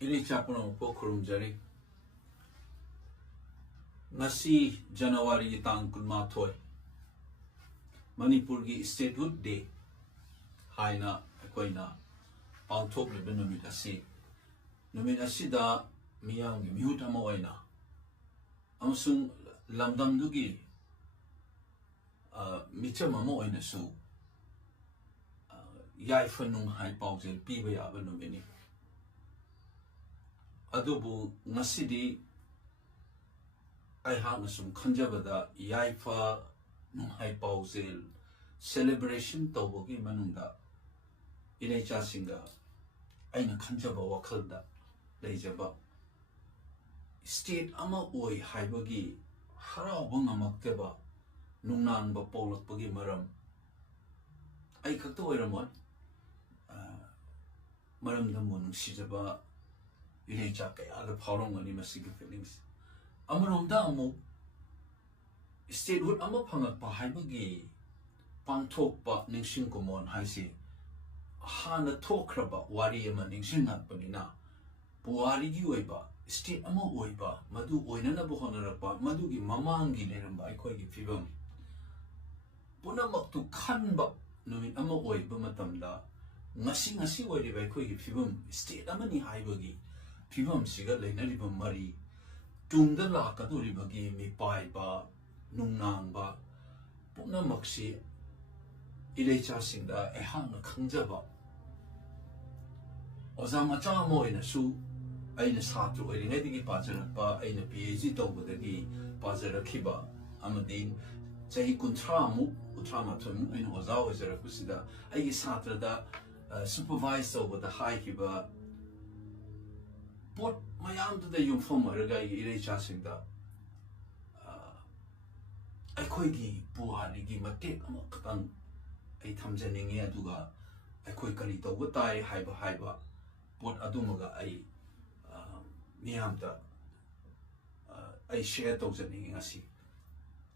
Ini chapano po kurumjari. Ngasi January tang kunma thoy. Manipur gi Statehood Day. Haina akoina pangthok le numit asi. Numit asida miyang gi mihut ama oina. Amasung lamdam dugi micham ama oina su. Yai fanung hai paujel piba yaba numini. Adubu ngasidi ai hang sum khanjabada yaifa nung hai paujel celebration tawbogi manungda inecha singa aina khanjaba wakhalda leijaba state ama oi haibagi harauba ngamakteba nungnangba pawlakpagi maram ai khakta oiramon maramda mo nungsijaba inecha kaya da phawrongani masigi feelings amaromda amu statehood ama phangakpa haibagi pangthokpa ningsing kumon haisi hana thokraba wari ama ningsing ngakpanina puwari gi oiba state ama oiba madu oinana bu honarakpa madugi mamangi leramba aikoi gi fibam punamaktu khanba numit ama oiba matamda ngasi oiriba aikoi gi fibam state amani haibagi fibam siga leinariba mari tungda lakaduribagi mi paiba nungnangba punamaksi ilecha singda ehangna khangjaba oja macha moina su aina satru oiringaidigi pajarakpa aina PhD tawbadagi pajarakhiba amadi chahi kunthra mu uthamathum aina oja ojarakusida aigi satrada supervise tawbada haikiba pot mayam da yumfom araga ilecha singda aikhoigi puharigi matek ama khatang ai thamjaninge aduga aikoi kari tawba tai haiba pot adumaga ai miyamda ai share tawjaninge ngasi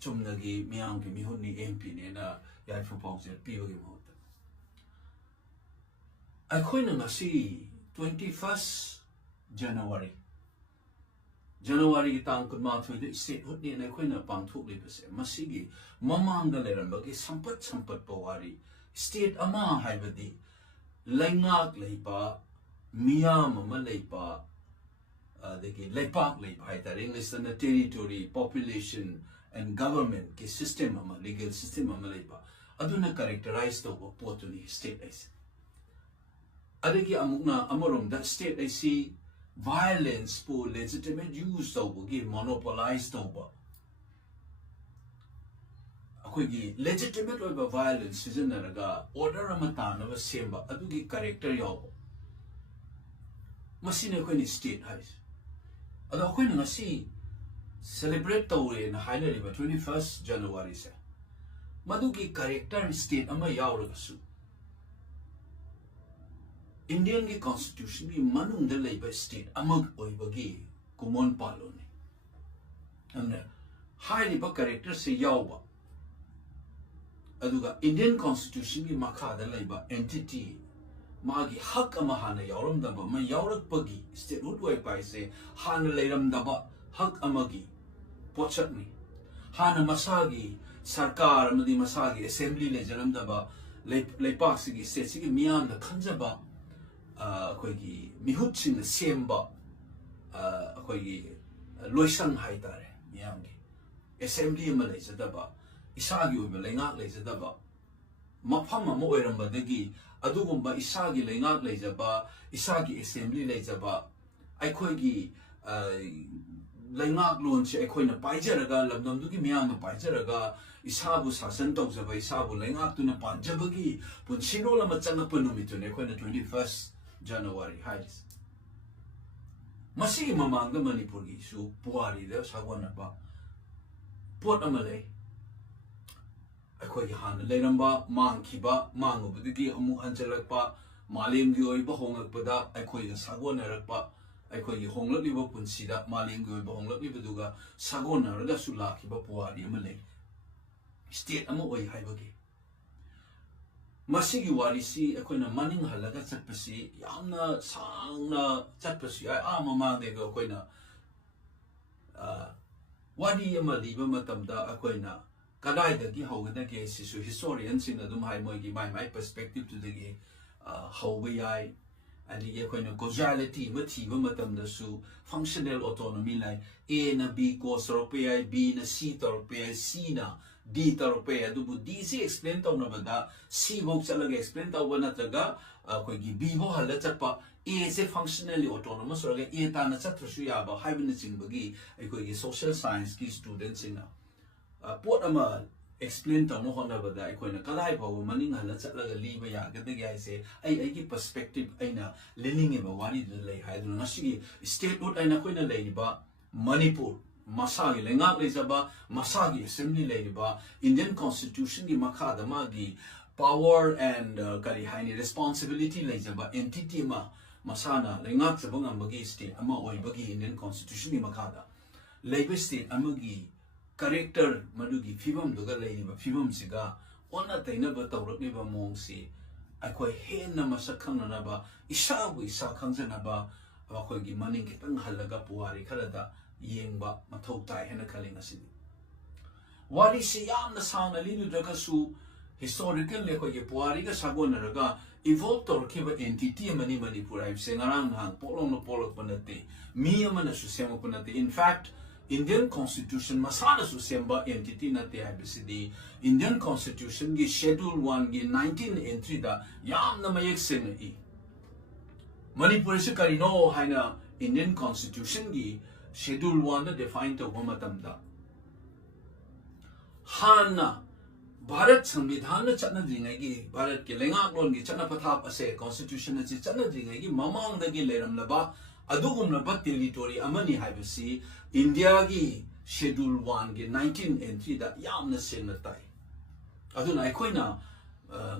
chumnagi miyamgi mihunni MP ne na yaifu pawjer pibagi mahutta aikhoina ngasi 21st January tang kunma thoide statehood ni aikhoina pangthok lebase masigi mamangda lerambagi sampat pawari state ama haibadi laingak leipa miyam ama leipa deki leipak leipa haitare English na territory population and government ki system ama legal system ama leipa aduna characterize to potuni state is adegi amukna amoromda state is violence po legitimate use tawbagi monopolize tawba akoigi legitimate oiba violence sijanaraga order ama tanaba semba adugi character yaw masine akoini state hais ado akoini ngasi celebrate tawre na hainariba 21st January se madugi character state ama yawragasu Indian ki constitution ki manungda leiba state amag oibagi kumon palone amne hairiba character se yawba aduga Indian constitution ki makhada leiba entity magi hak ama hana yawramdaba ma yawrakpagi statehood oibai se hana leiramdaba hak amagi pochakni hana masagi sarkar amadi masagi assembly le jaramdaba leipak sigi state sigi miyamna khanjaba akoigi mihutsin semba akoigi loisang haitare miyamgi assembly ama leijadaba isagi oiba leingak leijadaba mafam ama oirambadagi adugumba isagi leingak leijaba isagi assembly leijaba aikoigi leingak lonse aikoina paijaraga lamdamdugi miyamna paijaraga isabu sasan tawjaba isabu leingak tuna panjabagi punsiro lama changakpa numitune aikoina 21st January hais masigi mamangda Manipur gi su puari da sagwanaba pot amale akhoi han leiramba mangkhiba mangubudigi amu hanjalakpa malemgi oiba hongakpada akhoi sagwanarakpa akhoi honglakliba punsida malemgi oiba honglaklibaduga sagonaraga sulakhiba puari amale state amu oi haibagi masigi warisi akoina maning halaga chatpasi yamna sangna chatpasi a mamang de go akoina wadi ama liba matamda akoina kadai da gi hogada ke sisu historian sin adum hai moi gi my perspective to the gi hauba yai adi akoina causality ma thiba matamda su functional autonomy lai a na b ko sorope b na c torope c na D tarope adubu D si explain taw na bada C bok chalaga explain taw ba natraga koi gi B bo hala chatpa A se functionally autonomous raga A ta na chatrasu ya ba haibin chingbagi koi gi social science ki students ina pot ama explain taw no hona bada koi na kalai ba maning hala chatlaga li ba ya ga de ai se ai gi perspective aina learning e ba wari de lai haidu ngasi state road aina koi na lai ba Manipur Masagi lengak lezaba Masagi assembly leba Indian constitution gi makhada magi power and kari haini responsibility lezaba entity ma masana lengak sabang amagi state ama oi bagi Indian constitution gi makhada leba state amagi character madugi fibam duga leba fibam siga ona taina ba tawrak ni ba mongsi akoi hen na masakhang na ba isa khangjana ba akoi gi maning kitang halaga puari khalada yengba mathau tai hena khalinga sini wari se yamna sangna lilu daga su historical le ko ye puari ga sagona raga evolve tor kiba entity mani manipur ai se ngarang hang polong no polok panate mi amana su sema panate in fact Indian constitution masana su semba entity na te abcd Indian constitution gi schedule 1 gi 19 entry da yamna mayek sen I manipur se karino haina Indian constitution gi Schedule 1 define to Gomatamda Hana Bharat Samvidhan Chana Dringagi, Bharat Kilenga Lon Gichana Patap Ase, Constitution Chana Dringagi, Mamang the Gileram Laba, Adugum Laba territory, Amani Hibasi, India Gi, Schedule 1 Gi 19 entry that Yamna Senatai. Aduna Equina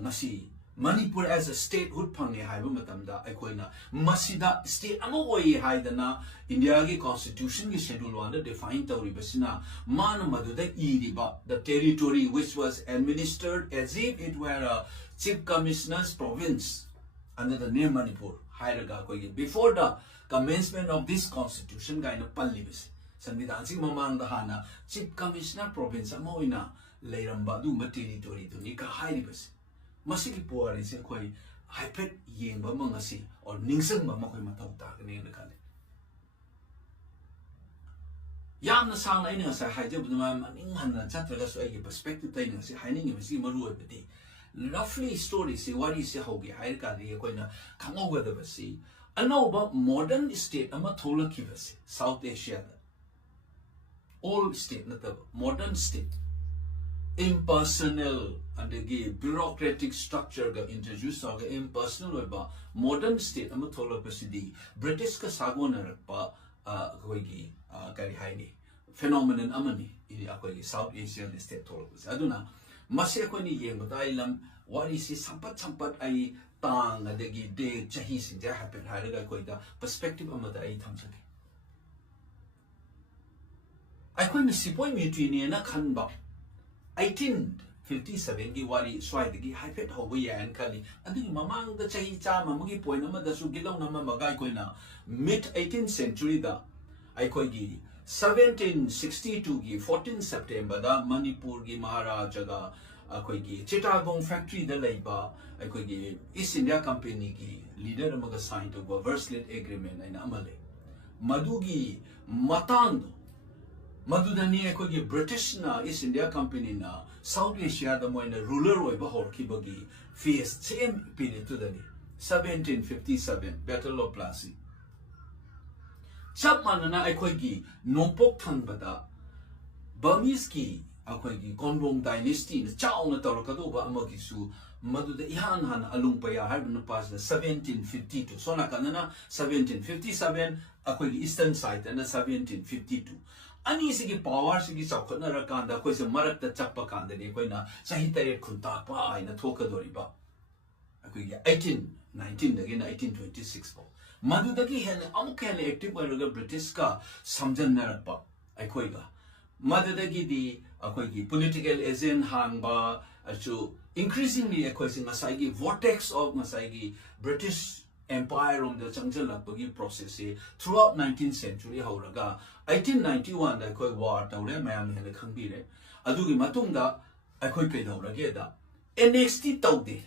Nasi. Manipur as a statehood pange haiba matamda aikoina masida state ama oi haidana India gi constitution gi schedule 1 define tawribasina man maduda iriba the territory which was administered as if it were a chief commissioner's province under the name Manipur hairaga koi before the commencement of this constitution gaina pallibas sanvidhan sing mamang da hana chief commissioner province ama oina leiramba du territory tu ni ka hairibas Masiki puari se koi hypet yeng ba mangasi or ningsang ba makoi matau ta kene na kale yam na sang na ina sa haje bu ma maning han na chatra so ai perspective tai na se haining me si maru ba ti roughly story se wari se hogi hair ka ri koi na khangau ga da ba si ano ba modern state ama thola ki ba se South Asia da all state na ta modern state impersonal and the bureaucratic structure ga introduce ga impersonal ba modern state ama thola pasidi British ka sagona rakpa koi gi kari haini phenomenon amani ini akoi South Asian state thola aduna mase ko ni yeng badai lam wari si sampat ai tang adagi de chahi sin ja happen haraga koi da perspective amada ai thamsake ai koi ni sipoi mitri ni na khan ba 1857 gi wari swai gi haipet ho wi an kali adi mamang da chahi cha mamagi point ama da su gilong nama magai koina mid 18th century da ai koi gi 1762 gi 14 September da Manipur gi Maharaja ga koi gi Chittagong factory da leiba ai koi gi East India Company gi leader amaga sign to go verse agreement aina amale madugi matang Madudani akogi British na East India Company na South Asia da moina ruler oi ba hor ki bagi face same period to dani 1757 Battle of Plassey chap manana akogi nopok thang bada Burmese ki akogi Konrong dynasty na chaw na tawrakado ba amagi su maduda ihan han alungpaya har na pas na 1752 so na kanana 1757 akogi eastern side na 1752 ani sigi power sigi chawkhna ra kanda koi se marak ta chappa kanda ni koi na sahi tare khunta pa ai na thoka dori ba akoi 1819 dagi na 1826 po madu dagi hen amuk hen active oiraga British ka samjan na ra pa akoi ga madu dagi di akoi gi political agent hang ba achu increasingly equating Masai vortex of Masai British Empire on the Changjal process throughout 19th century Hauraga 1891 da koi war tawre mayam hene khangbire adugi matungda akoi kaidawrageda NXT tawde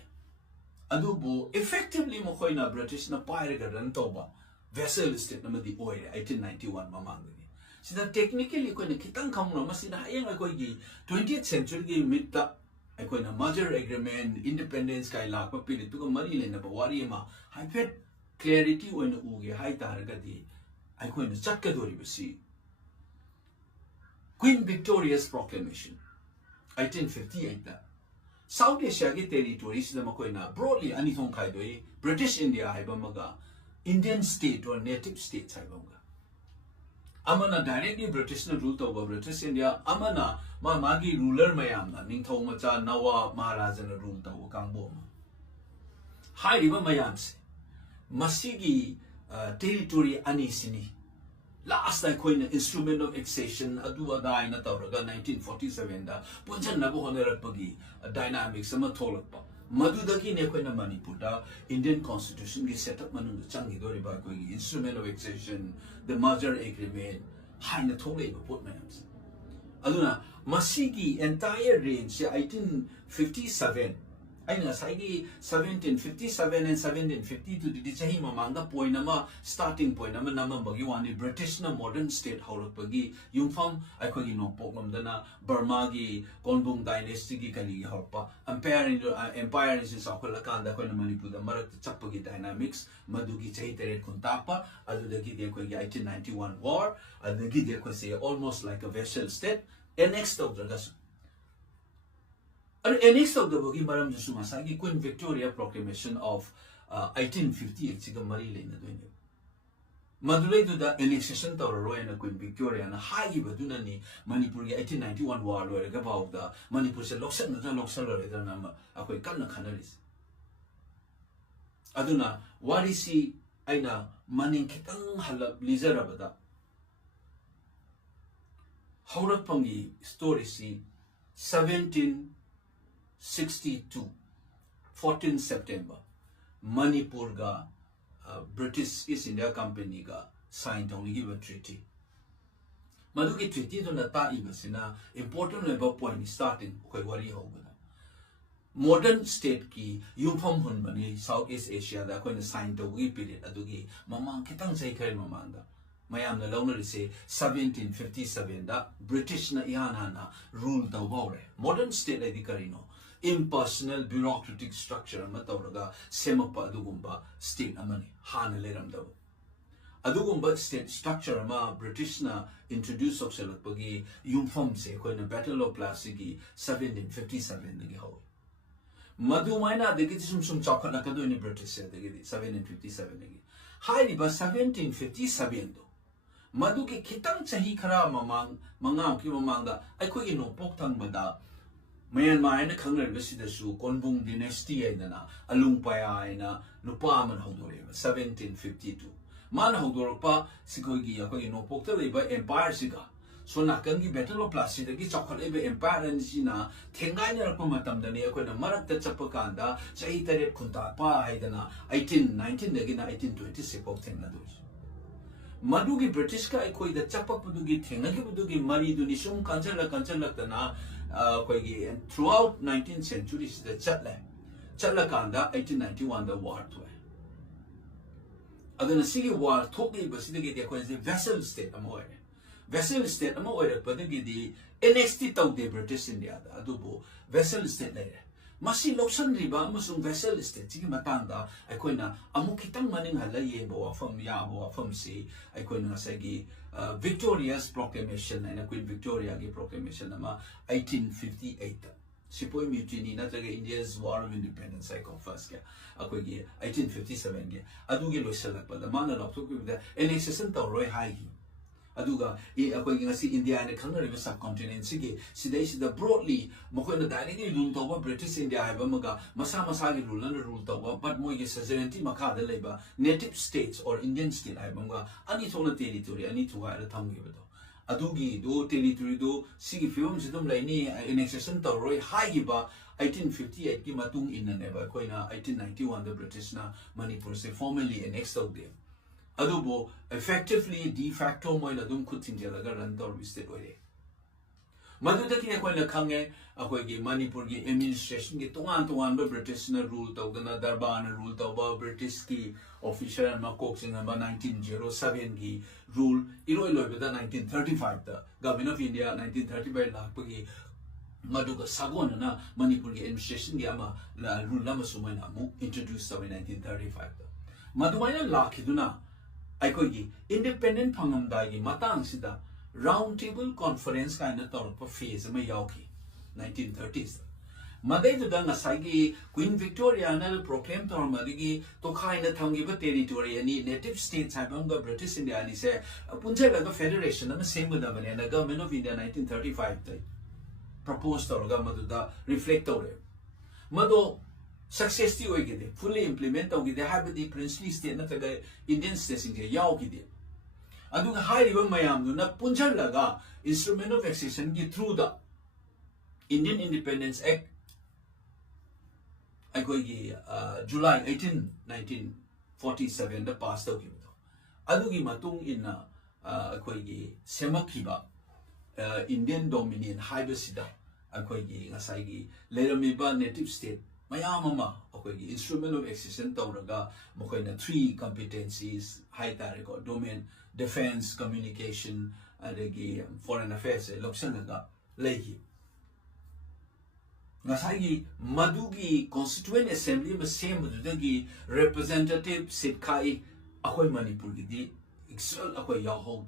adubu effectively mokoina British na pairaga ran tawba vessel state namadi oire 1891 mamangani sida technically koi na kitang khamna masina hayang akoi gi 20th century gi midda akoi na merger agreement independence kai lakpa pili tuga mari lena ba wari ma haifet clarity oina uge hai taragadi akoi na chatkadori basi Queen Victoria's proclamation 1858 da South Asia ki territories da makoina broadly anithong khaidoi British India haiba maga Indian state or native states haiba maga amana directly British na rule tawba British India amana magi ruler mayam na ningthau macha nawa maharaja na rule tawba kangbo ma hai riba mayam se masigi territory anisini last I coined instrument of accession adu ada ina tawraga 1947 da punjan na bo honerapagi dynamics sama tholakpa madudagi ne koina Manipur da Indian constitution gi setup manung changi dori ba koi instrument of accession the merger agreement haina tholei ba pot mayams aduna masigi entire range 1857 aina saigi 1757 and 1752 di chahi mamanga point nama starting point nama namambagi wani British na modern state haurakpagi yumfam akhoi no pokmam dana Burma gi Konbung dynasty gi kali haupa empire is sakhala kanda koina Manipur da marak chapagi dynamics madugi chahi teret kuntapa adudagi de koi 1891 war adudagi de koi say almost like a vassal state annexed of the Next of the Bogi Maram Jusumasagi Queen Victoria Proclamation of 1858 Siga Marile na doing Madurai to the annexation to Roy and Queen Victoria and high Badunani Manipuri 1891 war where about the Manipur Loksan Loksan Nama Akoi Kana Canaris Aduna what is he Aina Maning Kitang Hala Lizarabada Haurapangi story see 1762 14 September Manipur ga British East India Company ga signed on give a treaty Maduki treaty to nata ibasina important level point starting koi wari hogana modern state ki yumpham hun mani Southeast Asia da koi na sign to gi period adugi mamang kitang sai kare mamanda mayam na launari se 1757 da British na ihanana rule da wore modern state edikarino impersonal bureaucratic structure matawraga semapa adugumba state amani hana leramdaw adugumba state structure ama British na introduce okselakpagi yumpham se koina battle of Plassigi 1757 nagi haw madu maina degi sum chakhala kadu ni British se degi 1757 nagi hai ba 1757 do madu ki kitang chahi khara mamang mangam ki mamangda aikoi ki no pok thang bada Myanmar na khangar besida su Konbung dynasty aina alung paya aina nupa man hodore 1752 man hodor pa sikoi gi akoi no pokta leba empire siga so na kangi battle of Plassigi gi chakhale be empire and sina thengai na rakpa matam dani akoi na marak ta chappa kanda chahi taret khunta pa haidana 1819 dagi na 1826 pok thengna do Madugi British ka akoi da chappa pudugi thengna gi pudugi mari duni sum kanchala tana throughout 19th century is the Chatla Kanda 1891 the war to Adana Sigi war totally basically the vessel state amoy vessel state amoy but the NXT tau de British India adubo vessel state later Masi Loksan riba amasung vessel state sige matanda akoina amukitang maning halaye wafam ya wafam si akoina sagi Victoria's proclamation and Queen Victoria gi proclamation nama 1858 Sipoy mutiny na taga India's war of independence I confess kya akoi gi 1857 gi adugi loisalak pa da mana laptok bi da annexation taw roi hai gi aduga akoi gi ngasi India ne khangna riba subcontinent sige sidai sida broadly mokoi na directly rule tawa British India haiba maga masa gi rule na rule tawa but moi gi sovereignty makha da leiba native states or Indian state haiba maga ani thona territory ani thuwa ra thamgi ba do adugi do territory do sigi film sidum laini annexation taw roi hai gi ba 1858 ki matung inna neba koina 1891 the British na Manipur se formally annexed out there. Adubo effectively de facto moina dum kuting jalaga run tor state oire. Madudaki akoina khange akoigi Manipur ki administration ki tungan ba British na rule tawdana darbar na rule tawba British ki official na coaching number 1907 ki rule iroi loibeda 1935 the government of India 1935 lakpagi maduga sagon na Manipur ki administration ki ama rule lama sumaina mu introduced in 1935 the madumaina lakhiduna aikoigi independent phangamdai ki matang sida round table conference kind of thought phase ma yauki 1930s madai to dang asagi Queen Victoria na proclaim tor madigi to kind of thangi ba territory ani native states have the British India ni se punjai la federation na same with the na government of India 1935 tai proposed tor ga maduda reflect tor mado success ti oigide fully implement ogide have the princely state na taga Indian states in yauki de aduga hairiba mayam na punjalaga instrument of accession ki through the Indian Independence Act akoigi July 18 1947 da passed out gibdo adugi matung inna akoigi semakhiba Indian Dominion haiba sida akoigi ngasai gi leramiba native state mayam ama akoigi instrument of accession tawraga mokoina 3 competencies high tariko domain defense, communication, and foreign affairs, Loksanaga, Leki. Nasagi Madugi Constituent Assembly, the same Madudagi representative Sitkai, Akoi Manipuri, Excel Akoi Yaho,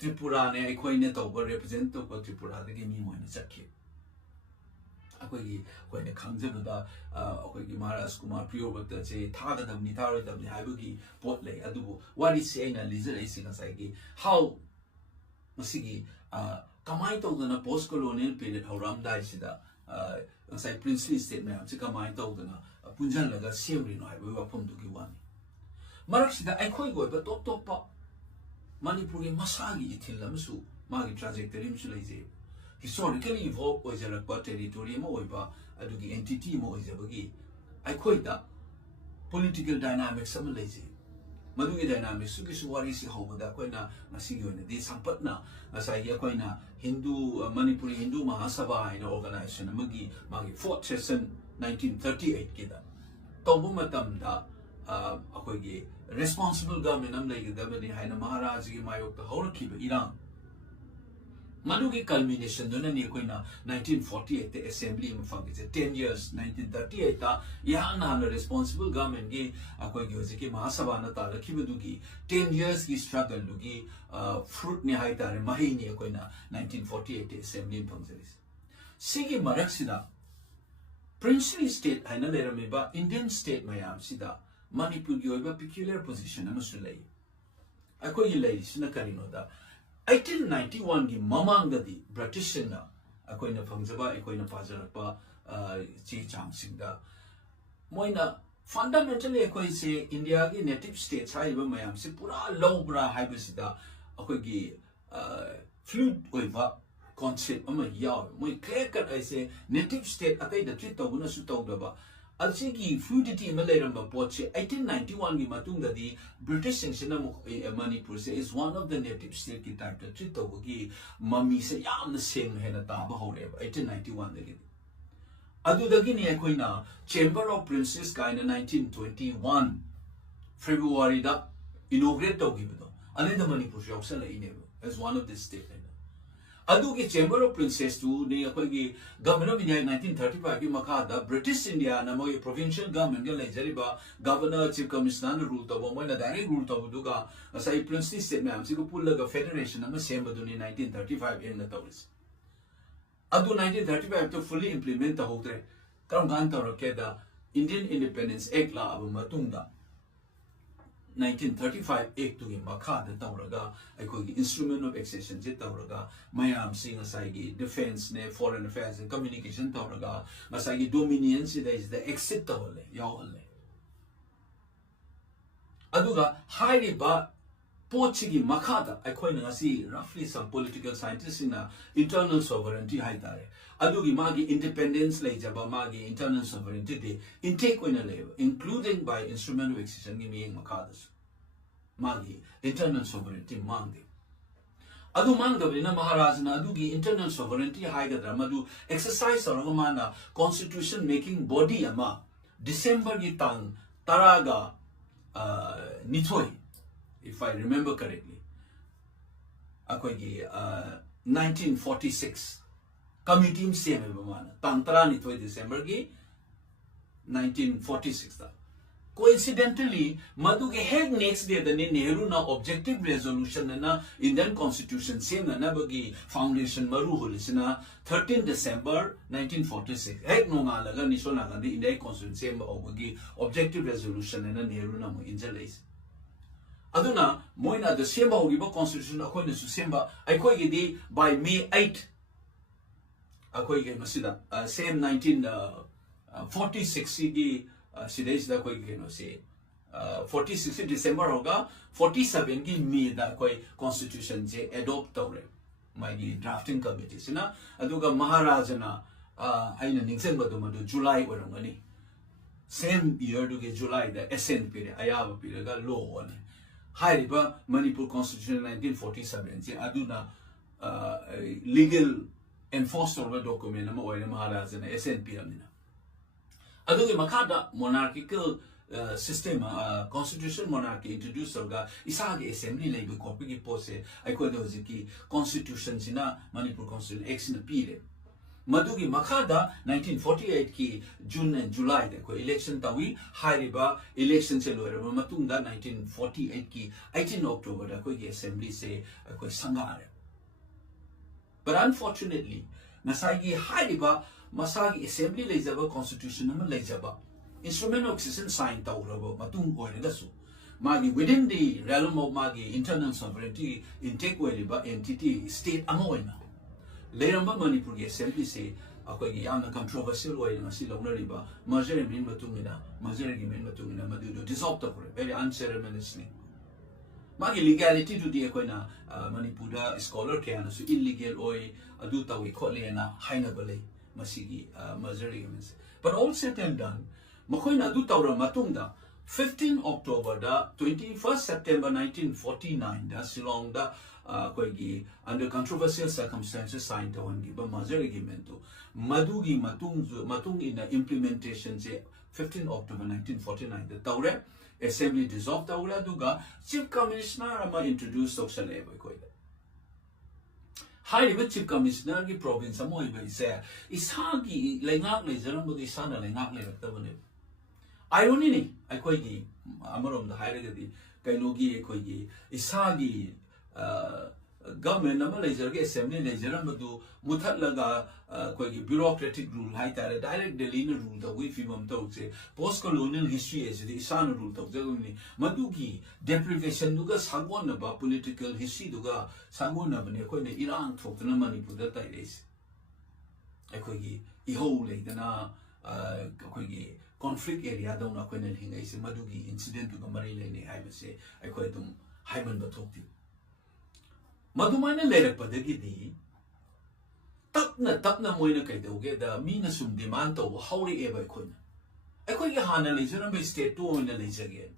Tripurane, Akoi Neto, representative of Tripura, the Gimi Monisaki. Akoigi when the Kanzabada, Akoigi Maras Kumar Pure, but that's a target of Nitara of the Habugi, Portley, Adubu. What is saying a lizard is in Asagi? How Masigi, Kamaito than a post colonial period, how Ramdai Sida, as I princely statement, Sikamaito than a Punjanaga, Siri, no, I will upon to give one. Marasida, I quite go, but Topa Manipuri Masagi, Tilamasu, Magi trajectory, Msulaze. Historically evolved was a territory moiba adugi entity mo is a bagi. I quite that political dynamics some lazy. Madugi dynamics Sugisuari si Hoda Koina Nasigo di Sampatna as I Yakoina Hindu Manipuri Hindu Mahasabha in organization Magi 4th session 1938 Kida. Tobumatam da Akogi responsible government like the Haina Maharaji Mayok the Horokiba Iran. Madugi culmination dona ni koina 1948 the assembly mafang 10 years 1938 ta yana na responsible government gi akoi gi ki mahasabha na ta rakhibadugi 10 years ki struggle dugi fruit ni haitare mahi ni koina 1948 the assembly mafang sigi maraksida princely state haina leramiba Indian state mayam sida Manipur gi oiba peculiar position amasulai akoi gi lai sina karino da 1891 ki mamanga di British na akoina phangjaba akoina pajarapa chi chamsingda moina fundamentally akoi se India ki native states haiba mayam se pura lowbra haibasida akoi gi fluid oiba concept ama yaw moi clear cut I say native state akai da treat tawuna su tawdaba Alsigi fluidity Malayamba Poche 1891 gi matunga di British sanction Manipur is one of the native state ki type to Tritogi mummy se yam the same hena taba hore 1891 dagi adu dagi ni akoina Chamber of Princes kind 1921 February da inaugurate togi bedo ane the Manipur yoksala inebo as one of the state Adugi Chamber of Princes to the government of India 1935 Makada, British India, Namoy provincial government, Jariba, governor, chief commissioner, rule of Woman, a direct rule of Duga, as I princely state, ma'am, Singapore Federation, I'm a same in 1935 in the Towers. Adu 1935 to fully implement the whole trade. Kamganta Rokeda, Indian Independence Act La Matunda. 1935 Act to Makha, the Tauraga, I could instrument of accession, Tauraga, Mayam sing Asagi, defense, foreign affairs and communication Tauraga, Masagi dominion, there is the exit Taule, Yawale. Aduga, highly ba Pochigi Makada, I coin roughly some political scientists in internal sovereignty haitare. Adugi magi independence lejaba magi internal sovereignty intake in a level, including by instrument of excision giving Makadas. Magi internal sovereignty mandi. Adu mangdabina Maharajana adugi internal sovereignty haigadra madu exercise or mana constitution making body ama December gitang taraga nitoi. If I remember correctly, 1946 committee same bamana tantra ni thoi December ki 1946 ta. Coincidentally, madu ke head next day the Nehru na objective resolution na Indian Constitution same na bagi foundation maru holisina 13 December 1946. Head no nga laga ni so na gandi Indian Constitution same bagi objective resolution na Nehru na mo injalays. Aduna moina the same hogiba constitution akoi na susemba akoi gidi by May 8 akoi ge masida same 1946 gi sidais da koi ge no se 46 December hoga 47 gi May da koi constitution je adopt tawre mai gi drafting committee sina aduga Maharajana aina ningsen badu madu July orangani same year du ge July da SN period ayaba period ga law one Hariba Manipur Constitution 1947 aduna legal enforced document nama oina Maharajana SNP amina. Adugi makada monarchical system constitution monarchy introduced orga isagi assembly labor copy ki pose aiko dozi ki constitution sina Manipur Constitution X na pire. Madugi makada 1948 ki June and July de ko election tawi hariba election se loira matunda 1948 ki 18 October da ko ki assembly se ko sangare. But unfortunately nasagi hariba masagi assembly lejaba constitution na lejaba instrument of excision sign tawrabo matung oire da su magi within the realm of magi internal sovereignty intake weliba entity state amoina Leramba Manipuri assembly say akogi yamna controversial way na si longna riba merger agreement matungina madudo dissolve ta kore very unceremoniously magi legality to the koina Manipura scholar ke ana so illegal oi adu tawi khole na haina bale masigi merger agreements but all said and done makoina adu tawra matungda 15 October da 21st September 1949 da Silong da under controversial circumstances signed to one give a merger agreement to Madugi Matung in the implementation 15 October 1949 the Taure Assembly dissolved Taura Duga Chief Commissioner Ama introduced social labor High with Chief Commissioner gi province Amoy by say Ishagi Langak Lazaram Isana Langak Lavane Irony I quite Amarum the Hierarchy Kainogi Kogi Ishagi government nama lejarge assembly lejaram badu muthat laga koi bureaucratic rule hai tare direct delhi na rule da we fimam to se post colonial history as the isan rule to jaguni madu gi deprivation duga sangon na ba political history duga sangon na bane koi ne iran thok na manipur da tai res koi gi iho le dana koi gi conflict area da na koi ne hingai se madu gi incident duga mari le ne hai se koi tum haiman ba thok ti Madumana Lerek Padagidi Tapna Moina Kaidoge, the Mina sum demand of Howry ever could. I could get Hana laser and be state two in the laser again.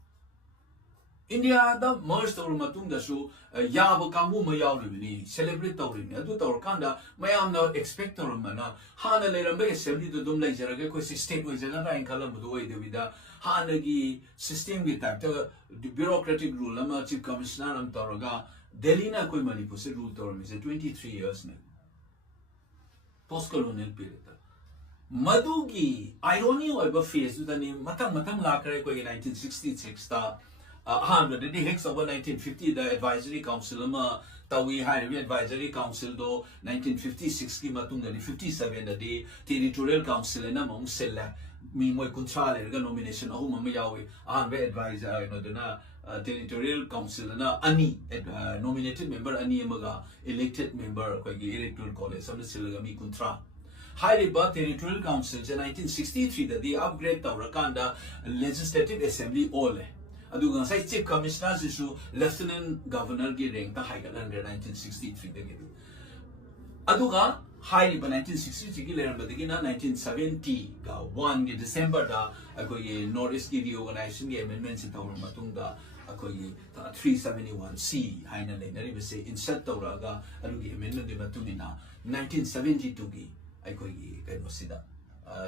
India, the merged or Matunda show, Yabu Kamu Mayawini, celebrate Taurin, Adu Taurkanda, Mayam not expector of Mana, Hana Lerambe assembly to Dum laser, state was another in Kalamudway, the Vida, Hanagi, system with that, the bureaucratic rule, Lama Chief Commissioner and Toroga. Delhi na koi Manipur se rule told me 23 years ne post colonial period Madugi irony over face the name matang lakare koi 1966 ta the hex over 1950 the advisory council ma tawi highway advisory council do 1956 ki matung the 57 the day territorial council na mong sella mi moy kuntrale ga nomination ahu ma yawi advisor dana territorial council na ani nominated member ani amaga elected member ko electoral college samna silagami kuntra high ba territorial council in 1963 that the upgrade tawrakanda legislative assembly all aduga sai chief commissioner sisu lieutenant governor gi rank ta high galan 1963 da gi aduga high riba 1963 gi leram badagi na 1970 ga 1 gi December da akoi North East gi reorganization gi amendment se tawra matung da akoi 371C haina lenari bese insert tawraga adugi amendment gi matungina 1972 gi akoi gi kaino sida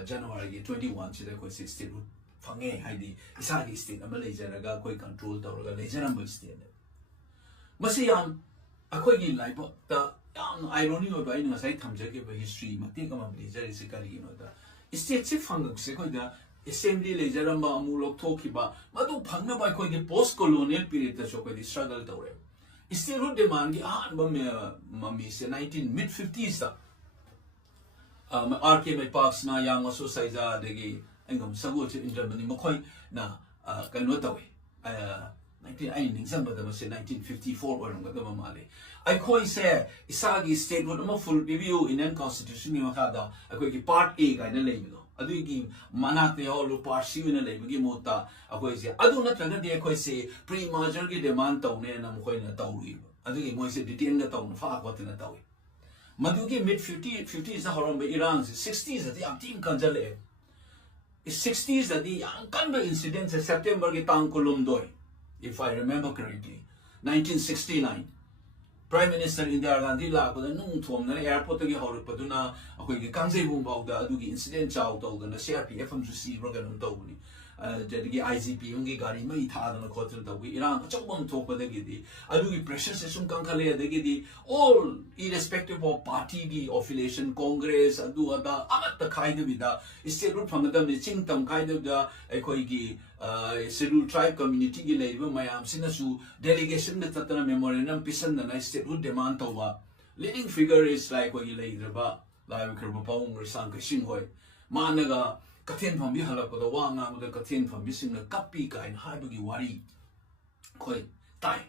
January 21 sida akoi state fange haidi isagi state ama lejaraga akoi control tawraga lejaram state masi yam akoi gi laibo ta yam irony oba ina sai thamjage ba history mate kama lejari se kari no da state se fangak se koi da assembly lejaram ba amu lok thoki ba madu phangna ba koi gi post colonial period ta so koi di struggle tawre state root demand gi an ba me mami se 19 mid 50s ta RK my parks na yang aso saiza degi engam sagol che indramani makoi na kano tawe 19 ai ningsam ba da 1954 or ngada ma male ai khoi se isagi state road ma full review Indian constitution ni makada akoi ki part A ga na leibilo adu gi manate holu part C na leibigi mota akoi se adu na traga de akoi se pre merger gi demand tawne na makoi na tawri adu gi moi se detain ga tawna fa ko tina tawi madugi mid 50s da horon be Iran 60s ati am team kanjale 60s ati ang kanba incident sa September ki tang kolum doi if I remember correctly 1969 Prime Minister Indira Gandhi la ko da nung thom na airport gi horuk paduna akoi gi kangjai bung bau da adugi incident chaw taw da CRPF am su si ro ga nung taw ni jadi IGP ungi gari mai tha da ko tul taw Iran chokbam thok pa da gi di adugi pressure se sum kan khale da gi di all irrespective of party gi affiliation Congress adu ada amat ta khai da bida state root from the ching tam khai da akoi gi scheduled tribe community gi leiba mayam sinasu delegation na tatana memorandum pisan na state root demand tawa leading figure is like ko gi leidraba lai kerba paung risang kasing hoy managa kathen phambi halak da wa nga da kathen phambi sing na kapi kain haibugi wari khoi tai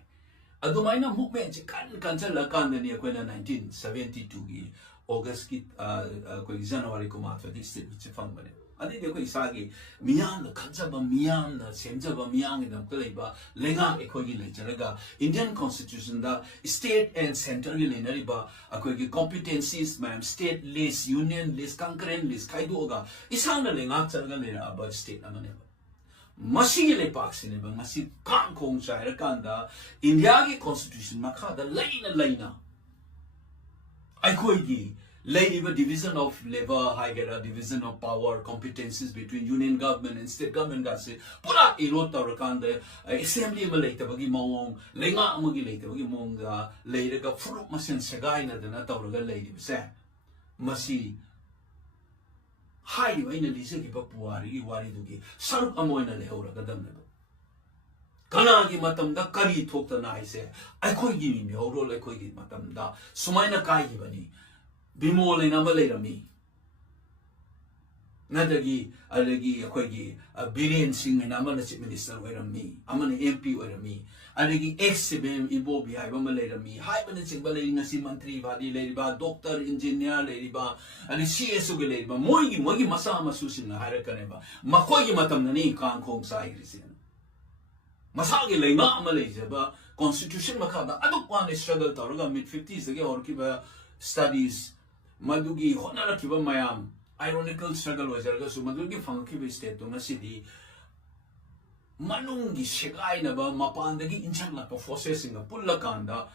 adumaina movement kan chala kan ni ko na 1972 gi August ki ko January ko ma fa dis state fam bane adi de ko isagi miyang na kanjaba miyang na semjaba miyang na kalaiba lenga ko gi lejaraga Indian constitution da state and central gi lenari ba ko gi competencies ma'am state list union list concurrent list kaido ga isang na lenga charaga lera ba state amane masi gi le paksine ba masi kan kong chaira kanda India gi constitution makha da laina ai ko gi Lady division of labor, high division of power, competencies between union government and state government. Gase pura erot tarakande assembly malaita bagi mong lenga amagi laita bagi mong later ka furu masin sagai na dana tawraga lady se masi high ina lise ki papuari wari dugi saruk amoy na lehora kadam na kana gi matam da kari thokta na ise ai khoi gi mi horo le khoi gi matam da sumaina kai gi bani Bimol in Amalami Nadagi, Alagi, Akwagi, a billion sing and Amanachip minister were me, Amana MP were me, Alagi exhibim Ibobi, I Bamalera me, Hybanachip Baling a Simantri, Vadi Ladiba, doctor, engineer, Ladiba, and the CSO Ladiba, Mogi Masama Susin, Harakaneva, Makogi Matamani, Kang Kong Saigrisin. Masagi Lema Malaysia, but Constitution Makada, I don't want to struggle to mid 50s again or keep studies. Madugi honara kiba mayam ironical struggle wajarga su madugi fangkiba state to masidi manungi shegai na ba mapandagi inchang la processing a pulla kanda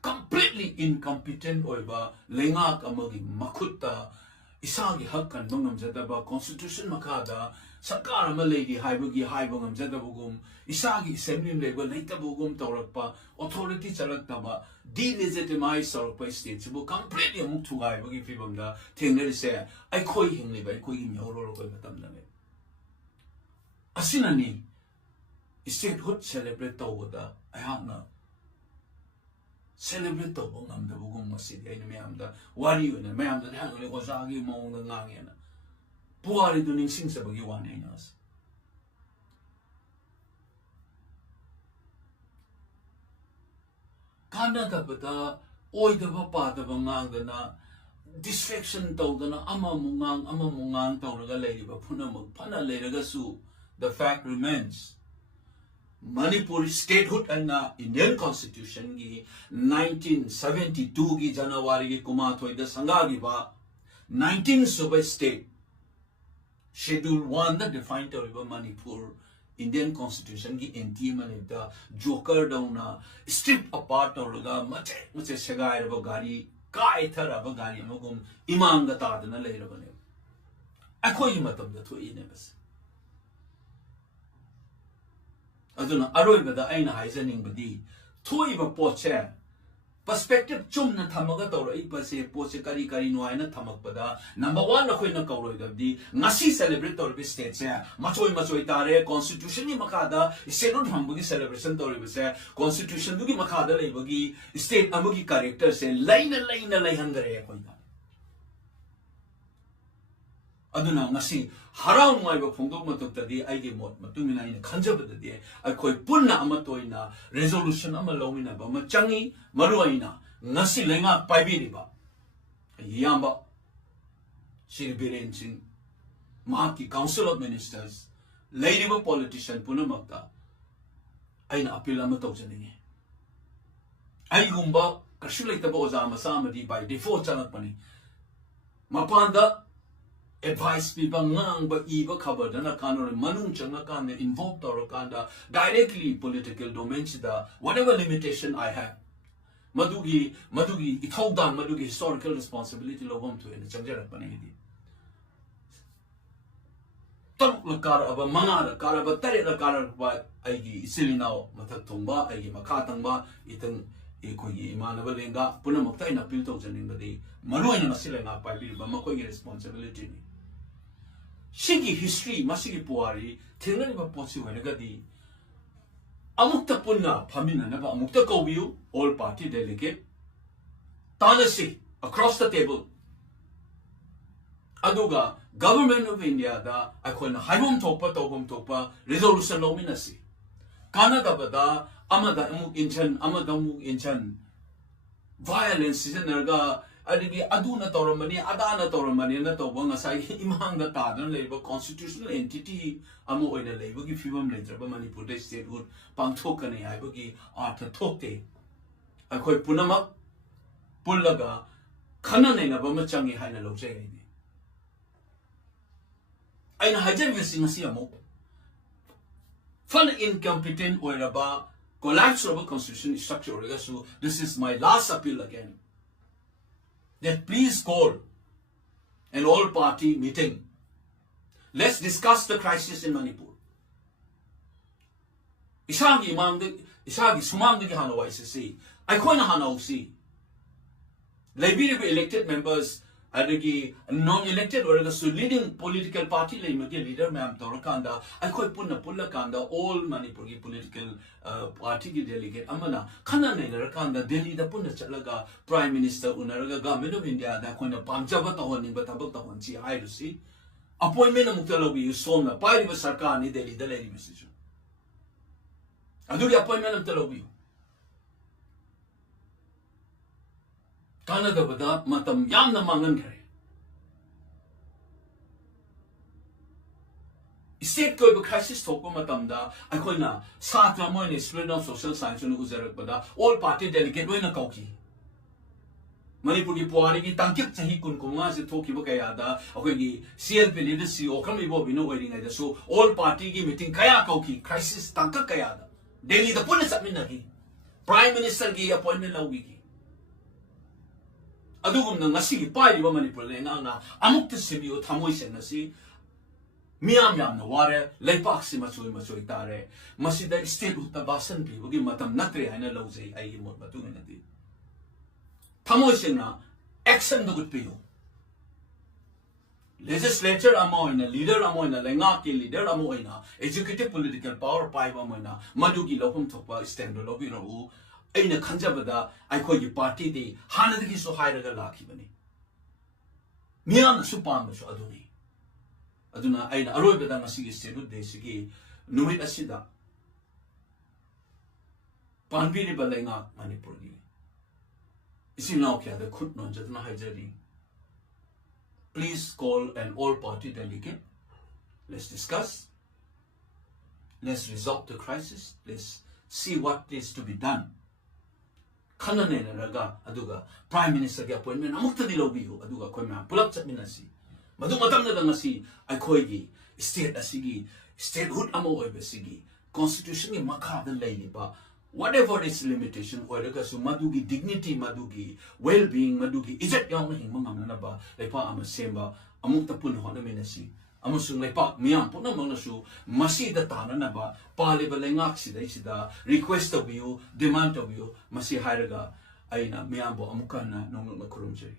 completely incompetent oiba lengak amagi makutta isagi hakkan bangam jadaba constitution makada sakar ma lady haibugi haibangam jadabugum isagi assembly level leitabugum tawrakpa authority chalaktaba delegitimize sarakpa state bu completely amuk thugai bagi fibamda thengnari se ai khoi hingli bai khoi mi hororo ko matamna me asinani statehood celebrate tawda ayana celebrate tawbong amda bugum masidi ai me amda wari una me amda hangli ozagi mong ngangena puari do ning sing sa bagi wane nas kana da bata oi da ba da ngang da na distraction taw da na ama mungang taw raga lei ba phuna phana lei raga su the fact remains Manipuri statehood and Indian Constitution gi 1972 gi January gi kumathoi da sangagi ba 19 sub state Schedule 1 the defined to Manipur Indian Constitution gi NT manita joker downa strip apart orga mache sagai raba gari kai tharaba gari amagum imam da tadna leirabane akhoi matam da thoi ne bas aduna aroibada aina haizaning badi thoiba poche perspective chumna thamaga tawra ipase poche kari kari noina thamakpada number 1 akhoina kawroi dabdi ngasi celebrate tawri state se machoi tare constitution ni makada schedule thambagi celebration tawri base constitution dugi makada leibagi state amagi character se laina laihangare khoina aduna ngasi harau ngaiba phongdok matoktadi aige mot matungina ina khanjabadadi akhoi punna amatoina resolution ama lomina ba machangi maruaina ngasi lenga paibiriba yamba Shri Biren Singh Mahaki Council of Ministers leiriba politician punamakta aina appeal ama tawjaninge aigumba kashu leitaba oja masamadi by default chanakpani mapanda advice people ngang ba iba cover dana kanore manung changa kan involved or kanda directly political domain da whatever limitation I have madugi ithaudan madugi historical responsibility lobam to in changjara panegi tam lakar aba manga kar aba tare kar ba aigi silinao mathak thongba aigi makha tangba itang ekhoi imanaba lenga punamakta ina appeal to janing badi maruina masilenga paibir ba makoi responsibility ni Shigi history masigi puari tengani ba pochi wenagadi amukta punna phamina na ba amukta kobiu all party delegate tasi across the table aduga government of India da akhona haibom thokpa resolution lominasi Canada bada amada amuk inchan violence sinerga adigi aduna toramani adana toramani na to banga sai imang da ta dan leba constitutional entity amo oina leba gi fibam letraba Manipur de statehood pangthokane haibagi artha thokte akhoi punamak pullaga khana nei na bama changi haina lojai ni aina hajar vising si amo fun incompetent oiraba collapse of a constitution structure so this is my last appeal again that please call an all-party meeting. Let's discuss the crisis in Manipur. Isagi sumang de hana YCC. I koina hana usi. Liberian elected members adagi non-elected or the leading political party leader ma'am Torakanda. I koi pulla kanda all Manipuri political party delegate amana kana kanda Delhi da punna chalaga prime minister unaraga government of India da koina pamjaba tahoni batabak tahon chi ai rusi appointment amukalobi somna pai ba sarkar ni Delhi da lady message aduri appointment amukalobi Canada bada matam yamna mangan kare state ko ba crisis thokpa matam da akoina satra moine student of social science nu ujarak bada all party delegate loina kauki Manipur ki puari ki tangkip chahi kun kunga se thoki ba kaya da akoi gi CLP leadership okam ibo bino waiting ai da so all party ki meeting kaya kauki crisis tangka kaya da Delhi da pune submit ki prime minister ki appointment laugi ki adugum na ngasi pai ba Manipur le nga amuk te sibio thamoi sen nasi miam na ware leipak si machui tare masida state utta basan pi bugi matam natre haina lojai ai mot matung na di thamoi sen na action do gut pio legislature amoina leader amoina lenga ki leader amoina executive political power pai ba moina madugi lokum thokpa stand lo bi ro aina khanjabada aikoi gi party di hanadagi so hairaga lakhi bani miam su pam so aduna aina aroibada ngasi gi state de sigi numit asida panbiri balenga Manipur gi isinau kya da khut non jatna haijari please call an all party delegate let's discuss let's resolve the crisis. Let's see what is to be done. Kanane na raga aduga Prime Minister ki appointment amukta di lobiyo aduga koi ma pulak chatminasi. Madu matam na ngasi ay koi gi state asigi statehood amo oibe sige constitution ki makha da lay ba whatever is limitation or su madugi dignity madugi well-being madugi ijat yaw na hing mangam na ba lepa ama semba amukta pun ho na minasi amusung lepa miyam pun na mga su masi da tana na ba pale ba lengak sida request of you demand of you masi haraga ay na miyam bo amukan na nong makurumjay